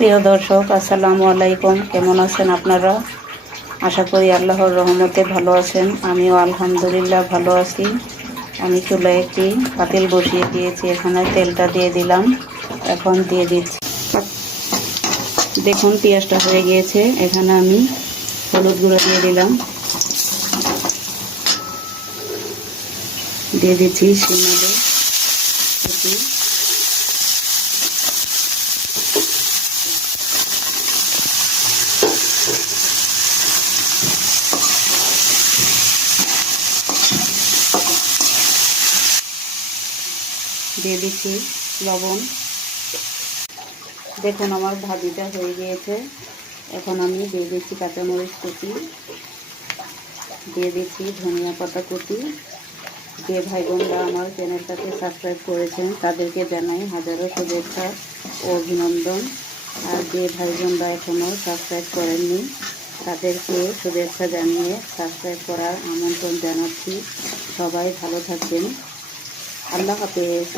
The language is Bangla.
প্রিয় দর্শক, আসসালামু আলাইকুম। কেমন আছেন আপনারা? আশা করি আল্লাহর রহমতে ভালো আছেন। আমিও আলহামদুলিল্লাহ ভালো আছি। আমি চুলায় একটি পাতিল বসিয়ে দিয়েছি, এখানে তেলটা দিয়ে দিলাম। এখন দিয়ে দিচ্ছি, দেখুন পেঁয়াজটা হয়ে গিয়েছে। এখানে আমি হলুদ গুঁড়ো দিয়ে দিলাম, দিয়ে দিচ্ছি শিমুলো কুচি, দিয়ে দিচ্ছি লবণ। দেখুন আমার ভাজিটা হয়ে গিয়েছে। এখন আমি দিয়ে দিচ্ছি কাঁচামরিচ কুচি, দিয়ে দিচ্ছি ধনিয়া পাতা কুচি। যে ভাই বোনরা আমার চ্যানেলটাকে সাবস্ক্রাইব করেছেন তাদেরকে জানাই হাজারো শুভেচ্ছা ও অভিনন্দন। আর যে ভাই বোনরা এখনও সাবস্ক্রাইব করেননি তাদেরকে শুভেচ্ছা জানিয়ে সাবস্ক্রাইব করার আমন্ত্রণ জানাচ্ছি। সবাই ভালো থাকবেন। আল্লাহ হাফেজ।